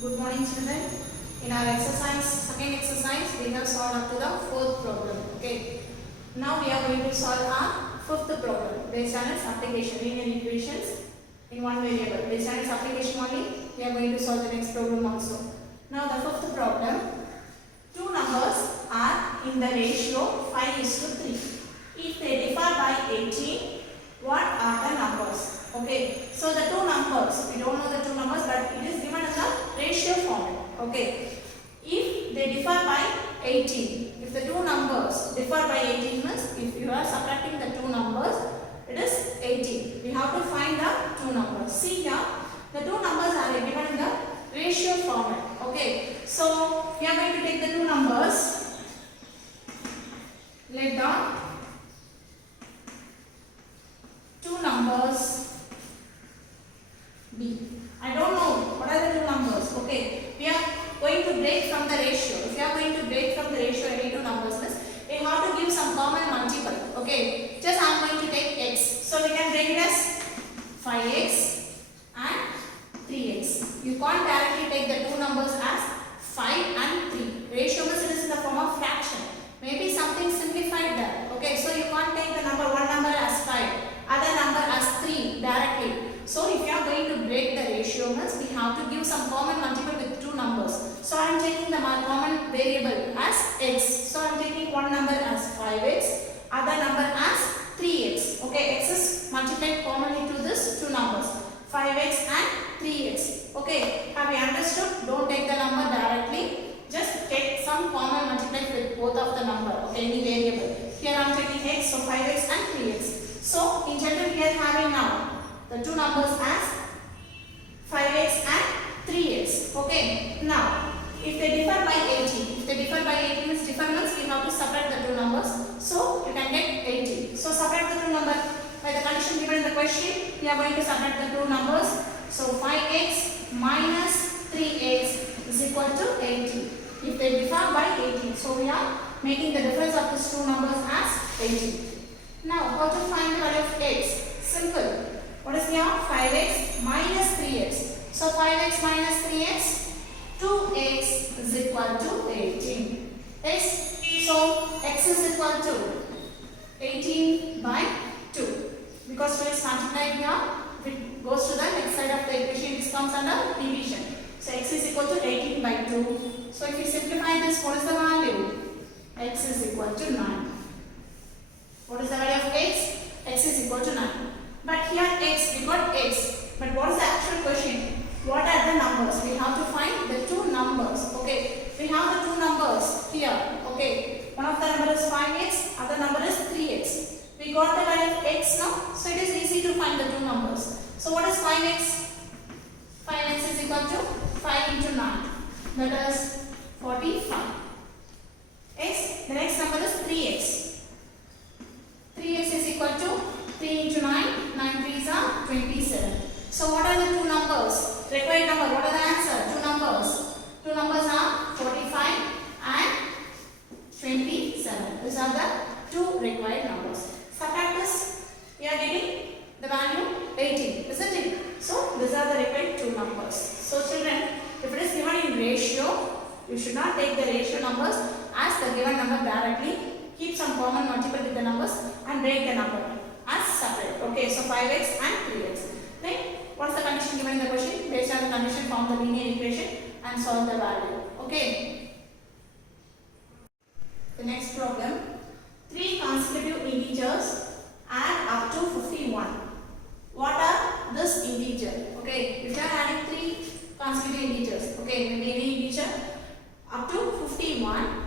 Good morning, children. In our exercise, second exercise, we have solved up to the fourth problem. Okay. Now we are going to solve our fifth problem based on its application. Linear equations in one variable. Based on its application only, we are going to solve the next problem also. Now the fifth problem. Two numbers are in the ratio 5:3. If they differ by 18, what are the numbers? Okay, so the two numbers, we don't know the two numbers, but it is given in the ratio format. Okay, if they differ by 18, if the two numbers differ by 18 means if you are subtracting the two numbers, it is 18. We have to find the two numbers. See here, the two numbers are given in the ratio format. Okay, so we are going to take the two numbers, let down two numbers B. I don't know what are the two numbers. Okay, we are going to break from the ratio. If you are going to break from the ratio any two numbers, we have to give some common multiple. Okay, just I am going to take x. So we can break it as 5x and 3x. You can't directly take the two numbers as 5 and 3. Ratio means it is in the form of fraction. Maybe something simplified there. Okay, so you can't take the number one number as 5, other number as 3 directly. So if you are going to break the ratio means we have to give some common multiple with two numbers. So I am taking the common variable as x. So I am taking one number as 5x, other number as 3x. Okay, x is multiplied commonly to this two numbers, 5x and 3x. Okay, have you understood? Don't take the number directly. Just take some common multiply with both of the number. Okay, any variable. Here I am taking x, so 5x and 3x. So in general we are having now the two numbers as 5x and 3x. Okay. Now, if they differ by 18, if they differ by 18 means difference, we have to subtract the two numbers. So, you can get 18. So, subtract the two numbers by the condition given in the question. We are going to subtract the two numbers. So, 5x minus 3x is equal to 18. If they differ by 18, so we are making the difference of these two numbers as 18. Now, how to find the value of x? Simple. What is here? 5x minus 3x. So 5x minus 3x, 2x is equal to 18. Yes? So x is equal to 18 by 2. Because 2 is multiplied here, if it goes to the next side of the equation, this comes under division. So x is equal to 18 by 2. So if you simplify this, what is the value? X is equal to 9. What is the value of x? X is equal to 9. But here x, we got x. But what is the actual question? What are the numbers? We have to find the two numbers. Okay. We have the two numbers here. Okay. One of the number is 5x, other number is 3x. We got the value of x now. So it is easy to find the two numbers. So what is 5x? 5x is equal to 5 into 9. That is 45. X. The next number is 3x. 3x is equal to 3 into 9, 9 3s are 27. So what are the two numbers? Required number, what are the answer? Two numbers. Two numbers are 45 and 27. These are the two required numbers. Subtract this, we are getting the value 18, isn't it? So these are the required two numbers. So children, if it is given in ratio, you should not take the ratio numbers as the given number directly. Keep some common multiple with the numbers and break the number as separate. Okay, so 5x and 3x. Then, what is the condition given in the question? Based on the condition, form the linear equation and solve the value. Okay. The next problem. 3 consecutive integers add up to 51. What are this integer? Okay, if you are adding 3 consecutive integers, okay, maybe any integer up to 51,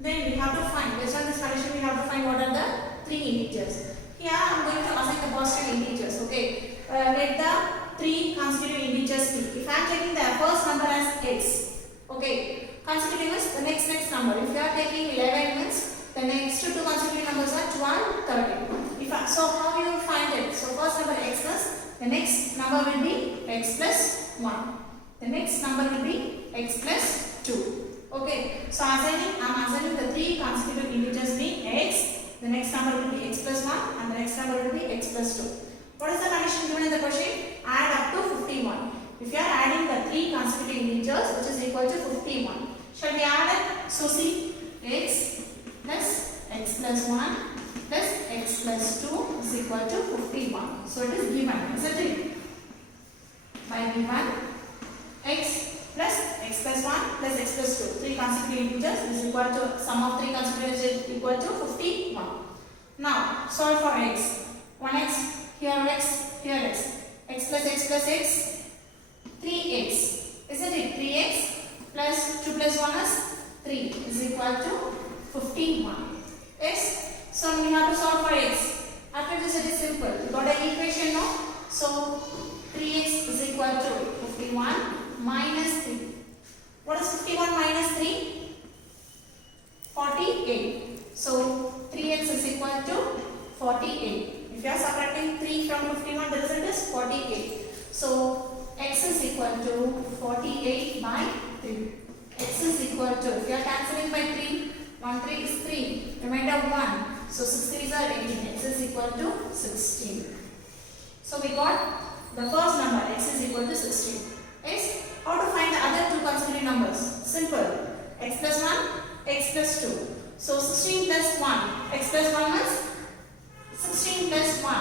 then we have to find, based on this condition, we have to find what are the 3 integers. Here I am going to assign the positive integers. Okay, let the 3 consecutive integers be. If I am taking the first number as x, okay, consecutive is the next number. If you are taking 11 means the next two consecutive numbers are 12, 13. So how you will find it? So first number x plus, the next number will be x plus 1. The next number will be x plus 2. Okay, so I am assigning the 3 consecutive integers being x. The next number will be x plus 1 and the next number will be x plus 2. What is the condition given in the question? Add up to 51. If you are adding the 3 consecutive integers, integers which is equal to 51. Shall we add it? So see, x plus x plus 1 plus x plus 2 is equal to 51. So it is given, isn't it? By given x plus x plus 1 plus x plus 2, 3 consecutive integers is equal to, sum of 3 consecutive integers is equal to 51. Now solve for x. 1x, here x, here x. X plus x, 3x. Isn't it? 3x plus 2 plus 1 is 3 is equal to 51. Yes? So we have to solve for x. After this it is simple. You got an equation now? So 3x is equal to 51 minus 3. What is 51 minus 3? 48. So 3x is equal to 48. If you are subtracting 3 from 51, the result is 48. So x is equal to 48 by 3. X is equal to, if you are cancelling by 3, 1 3 is 3, remainder 1. So 6 3s are 18. X is equal to 16. So we got the first number, x is equal to 16. Yes? How to find the other two consecutive numbers? Simple. X plus 1, x plus 2. So 16 plus 1, x plus 1 is 16 plus 1,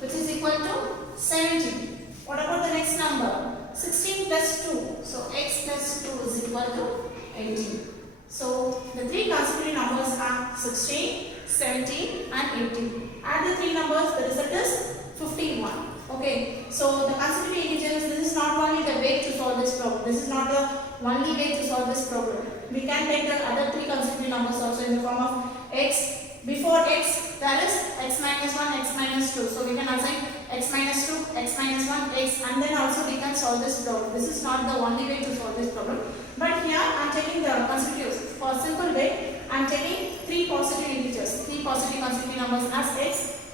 which is equal to 17. What about the next number? 16 plus 2. So x plus 2 is equal to 18. So the three consecutive numbers are 16, 17 and 18. Add the three numbers, the result is 51. Okay, so the consecutive integers, this is not only the way to solve this problem. This is not the only way to solve this problem. We can take the other three consecutive numbers also in the form of x. Before x, there is x minus 1, x minus 2. So we can assign x minus 2, x minus 1, x, and then also we can solve this problem. This is not the only way to solve this problem. But here I am taking the consecutives. For a simple way, I am taking three positive integers, three positive consecutive numbers as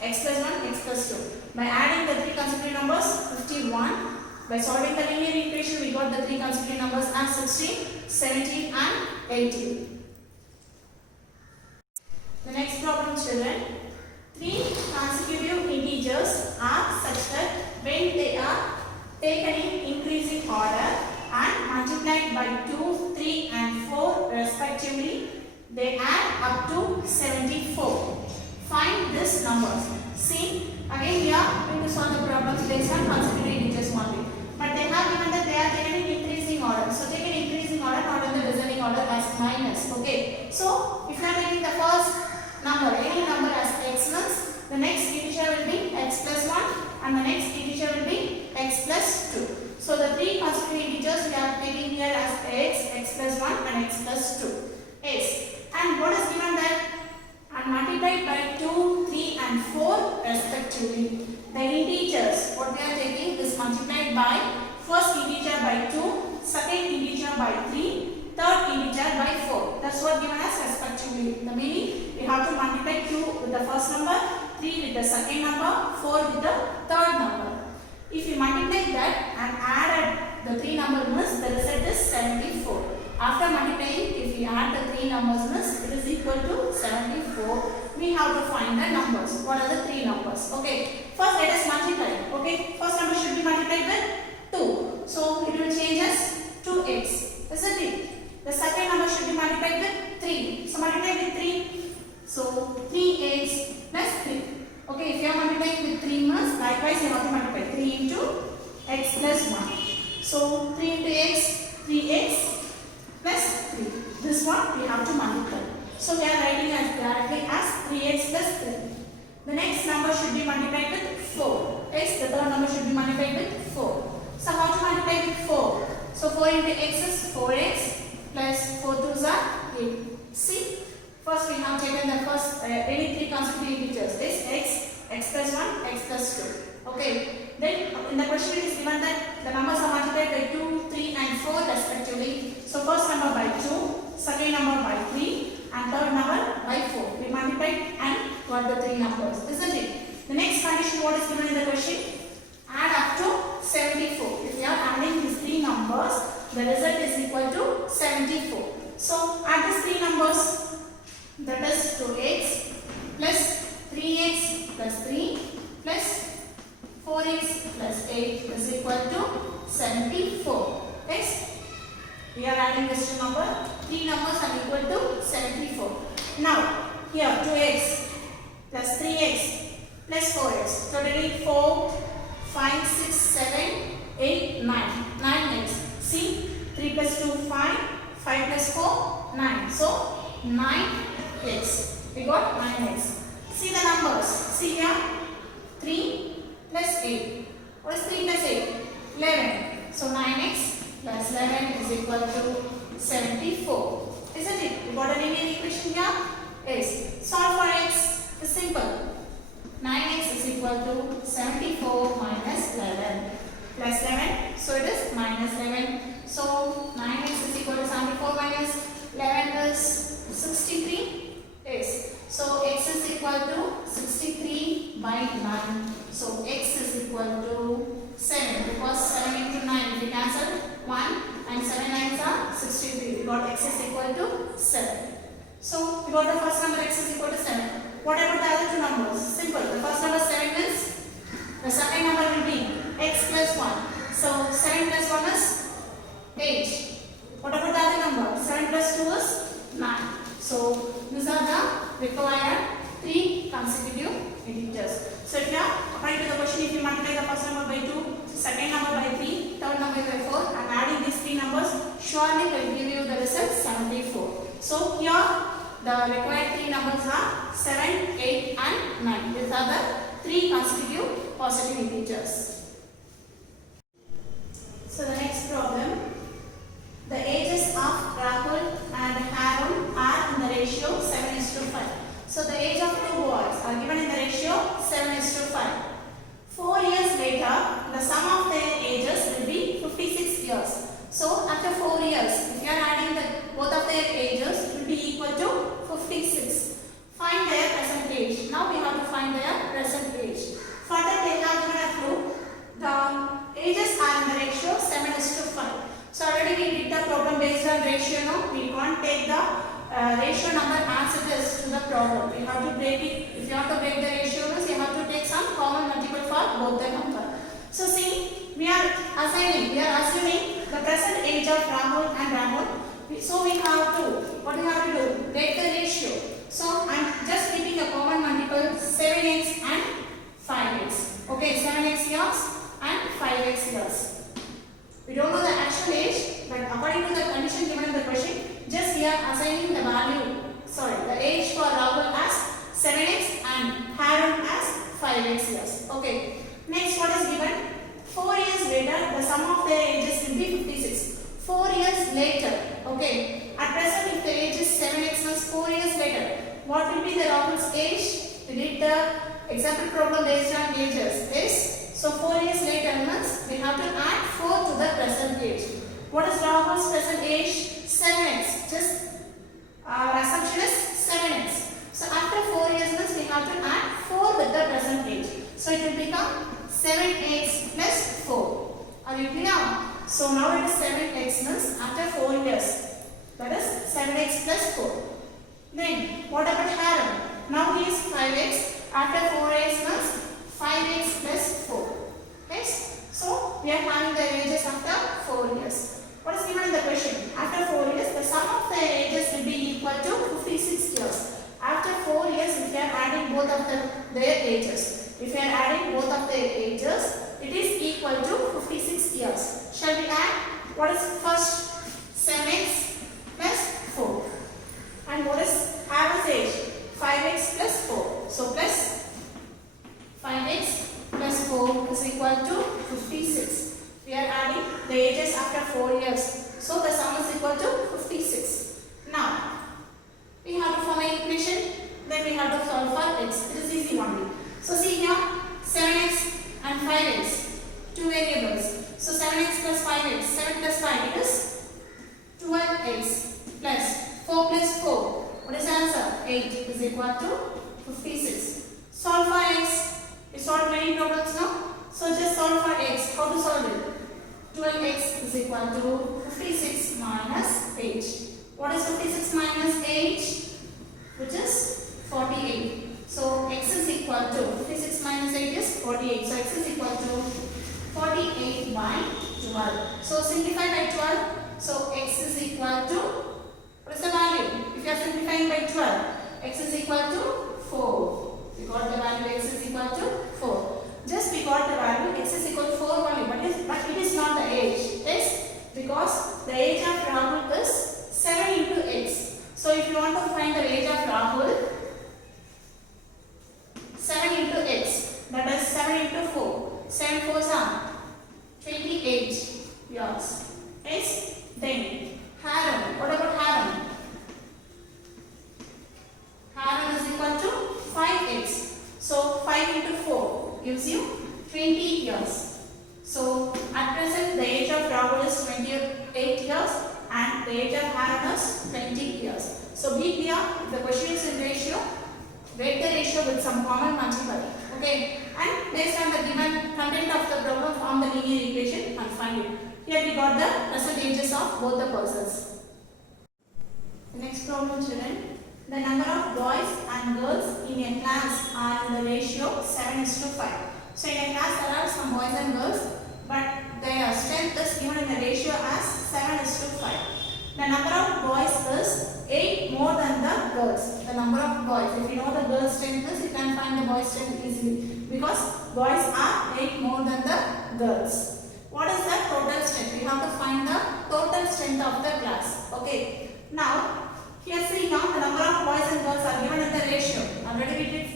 x plus 1, x plus 2. By adding the three consecutive numbers, 51. By solving the linear equation, we got the three consecutive numbers as 16, 17 and 18. The next problem, children. Three consecutive integers are such that when they are taken in increasing order and multiplied by 2, 3 and 4 respectively, they add up to 74. Find these numbers. See, again we are going to solve the problems based on consecutive integers only. But they have given that they are taken in increasing order. So take an increasing order, not in the descending order as minus. Okay. So if you are taking the first number, any number as x means, the next integer will be x plus 1 and the next integer will be x plus 2. So the three consecutive integers we are taking here as x plus 1 and x plus 2. Yes. And what is given that? And multiplied by 2, 3 and 4 respectively. The integers, what we are taking is multiplied by first integer by 2, second integer by 3, third integer by 4. That's what given as respectively. The meaning, we have to multiply 2 with the first number, 3 with the second number, 4 with the third number. If you multiply that and add the three numbers, the result is 74. After multiplying, if we add the three numbers, it is equal to 74. We have to find the numbers. What are the three numbers? Okay. First, let us multiply. Okay. First number should be multiplied with 2. So it will change as 2x. Isn't it? The second number should be multiplied with 3. So multiply with 3. So 3x plus 3. Okay. If you are multiplying with 3 means, likewise you have to multiply 3 into x plus 1. So 3 into x, 3x. Plus 3. This one we have to multiply. So we are writing as directly as 3x plus 3. The next number should be multiplied with 4. X, the third number should be multiplied with 4. So how to multiply with 4? So 4 into x is 4x plus 4 2s are 8. See, first we have taken the first any three consecutive integers. This x plus 1, x plus 2. Okay. Then in the question it is given that the numbers are multiplied by 2, 3 and 4 respectively. So first number by 2, second number by 3 and third number by 4. We multiplied and got the three numbers, isn't it? The next condition what is given in the question? Add up to 74. If we are adding these three numbers, the result is equal to 74. So add these three numbers, that is 2x plus 3x plus 3 plus 4x plus 8 is equal to 74. Yes. We are adding this to number. 3 numbers are equal to 74. Now, here 2x plus 3x plus 4x. Totally 4, 5, 6, 7, 8, 9. 9x. See, 3 plus 2, 5. 5 plus 4, 9. So, 9x. We got 9x. See the numbers. See here. 3 plus 8. What is 3 plus 8? 11. So, 9x plus 11 is equal to 74. Isn't it? We got a linear equation here. Yes. Solve for x. It's simple. 9x is equal to 74 minus 11 plus 11. So, it is minus 11. So, 9x is equal to 74 minus 11 is 63. Yes. So, x is equal to 63 by 9. So, x is equal to 7 because 7 into 9 if we cancel 1 and 7 9s are 63. We got x is equal to 7. So, we got the first number x is equal to 7. What about the other two numbers? Simple. The first number 7 is, the second number will be x plus 1. So, 7 plus 1 is 8. What about the other number? 7 plus 2 is 9. So, these are the required 3 consecutive integers. So, if you are, according to the question, if you multiply the first number by 2, second number by 3, third number by 4, and adding these 3 numbers, surely will give you the result 74. So, here the required 3 numbers are 7, 8, and 9. These are the 3 consecutive positive integers. So, the next problem. The ages of Rahul and Harun are in the ratio 7:5. So, the age of 2 boys are given in the ratio 7:5. 4 years later, the sum of their ages will be 56 years. So, after 4 years, if you are adding both of their ages, it will be equal to 56. Find their present age. Now, we have to find their present age. For that, they have given a clue. The ages are in the ratio 7:5. So, already we did the problem based on ratio. No, we can't take the ratio number as it is to the problem. We have to break it. If you have to break the ratio, you have to take some common multiple for both the number. So, see, we are assuming the present age of Rahul and Rahul. So, we have to, what we have to do? Break the ratio. So, I am just keeping a common multiple 7x and 5x. Okay, 7x years and 5x years. We don't know the actual age, but according to the condition given in the question, just we are assigning the value, the age for Rahul as 7x and Harun as 5x years. Okay. Next, what is given? 4 years later, the sum of their ages will be 56. 4 years later. Okay. At present, if the age is 7x means 4 years later, what will be the Rahul's age? We did the example problem based on ages. Yes. So, 4 years later means we have to add 4 to the present age. What is Rahul's present age? 7x. Just our assumption is 7x. So, after 4 years means we have to add 4 with the present age. So, it will become 7x plus 4. Are you clear? So, now it is 7x means after 4 years. That is 7x plus 4. Then, what about Harun? Now he is 5x. After 4x means 5x plus 4. Yes. So, we are having the ages after 4 years. What is given in the question? After 4 years, the sum of the ages will be equal to 56 years. After 4 years, if you are adding both of their ages. If you are adding both of their ages, it is equal to 56 years. Shall we add? What is first? 7x plus 4. And what is Harun's age? 5x plus 4. So, plus 5x plus 4 is equal to 56. We are adding the ages after 4 years. So, the sum is equal to 56. Now, we have to form an equation. Then we have to solve for x. It is easy only. So, see here 7x and 5x. Two variables. So, 7x plus 5x. 7 plus 5 is 12x plus 4 plus 4. What is the answer? 8 is equal to 56. Solve for x. We solved many problems now. So, just solve for x. How to solve it? 12x is equal to 56 minus 8. What is 56 minus 8? Which is 48. So, x is equal to 56 minus 8 is 48. So, x is equal to 48 by 12. So, simplify by 12. So x is equal to, what is the value? If you are simplifying by 12, x is equal to 4. We got the value x is equal to 4. Just we got the value x is equal to 4 only, but it is not the age. Yes, because the age of Rahul is 7 into x. So if you want to find the age of Rahul, 7 into x, that is 7 into 4. 7 4s are 28 years. Yes, then Harun. What about Harun? Harun is equal to 5x. So 5 into 4 gives you 20 years. So at present the age of Rahul is 28 years and the age of Harun is 20 years. So be clear, if the question is in ratio, break the ratio with some common multiple. Okay, and based on the given content of the problem, form the linear equation and find it. Here we got the present ages of both the persons. The next problem, children. The number of boys and girls in a class are in the ratio 7:5. So in a class there are some boys and girls, but their strength is given in the ratio as 7:5. The number of boys is 8 more than the girls. The number of boys, if you know the girls' strength is, you can find the boys' strength easily, because boys are 8 more than the girls. What is the total strength? We have to find the total strength of the class. Okay. Now, here see now the number of boys and girls are given in the ratio. Already we did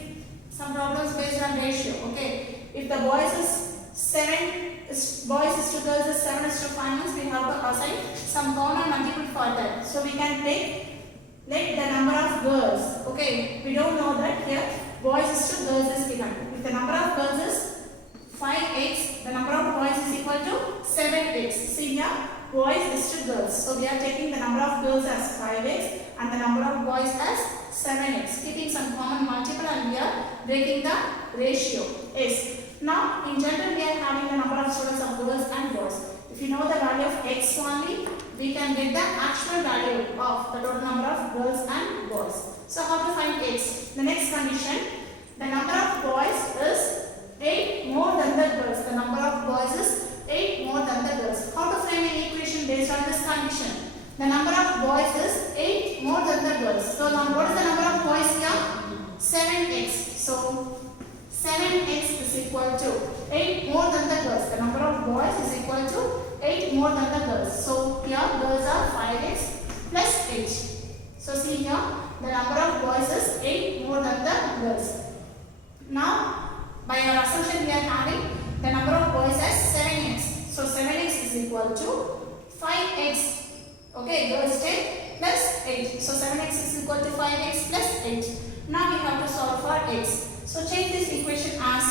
some problems based on ratio. Okay. If the boys is 7, boys is to girls is 7:5 means we have to assign some common multiple for that. So we can let the number of girls. Okay. We don't know that here boys is to girls is given. If the number of girls is 5x, the number of boys is equal to 7x. See here, boys is to girls. So we are taking the number of girls as 5x and the number of boys as 7x. Keeping some common multiple and we are breaking the ratio. Yes. Now in general we are having the number of students of girls and boys. If you know the value of x only, we can get the actual value of the total number of girls and boys. So how to find x? The next condition, the number of boys is 8 more than the girls. The number of boys is 8 more than the girls. How to frame an equation based on this condition? The number of boys is 8 more than the girls. So now what is the number of boys here? 7x. So 7x is equal to 8 more than the girls. The number of boys is equal to 8 more than the girls. So here girls are 5x plus 8. So see here the number of boys is 8 more than the girls. Now by our assumption we are having the number of boys as 7x. So 7x is equal to 5x. Okay, girls 10 plus 8. So 7x is equal to 5x plus 8. Now we have to solve for x. So change this equation as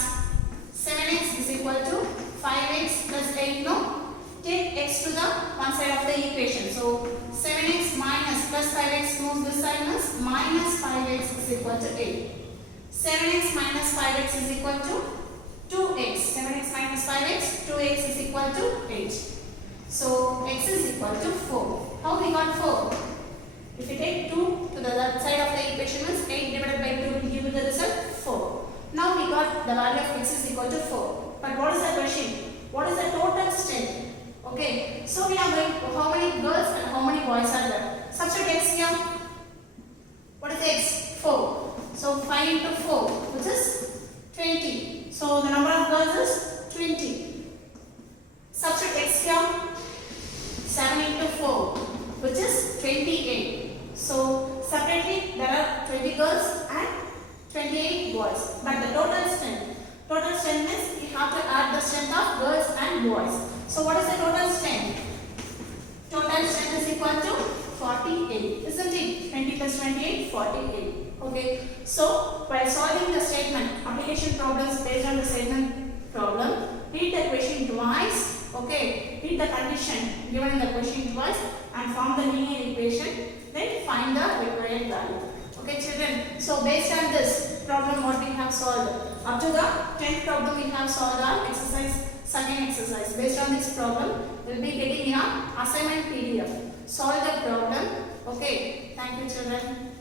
7x is equal to 5x plus 8. No? Take x to the one side of the equation. So 7x minus plus 5x moves this side means minus 5x is equal to 8. 7x minus 5x is equal to 2x. 7x minus 5x, 2x is equal to 8. So x is equal to 4. How we got 4? If you take 2 to the left side of the equation means 8 divided by 2 will give you the result 4. Now we got the value of x is equal to 4. But what is the question? What is the total strength? Okay, so we are going how many girls and how many boys are there? Substitute x here. What is x? 4. So 5 into 4, which is 20. So the number of girls is 20. Substitute x here. 7 into 4, which is 28. So separately there are 20 girls and 28 boys. But the total strength means we have to add the strength of girls and boys. So what is the total strength? Total strength is equal to 48, isn't it? 20 plus 28, 48. Okay. So while solving the statement, application problems based on the statement problem, read the question twice. Okay. Read the condition given in the question twice and form the linear equation. Then find the required value. Okay, children. So based on this problem, what we have solved up to the 10th problem, we have solved our second exercise. Based on this problem, we'll be getting your assignment PDF. Solve the problem. Okay. Thank you, children.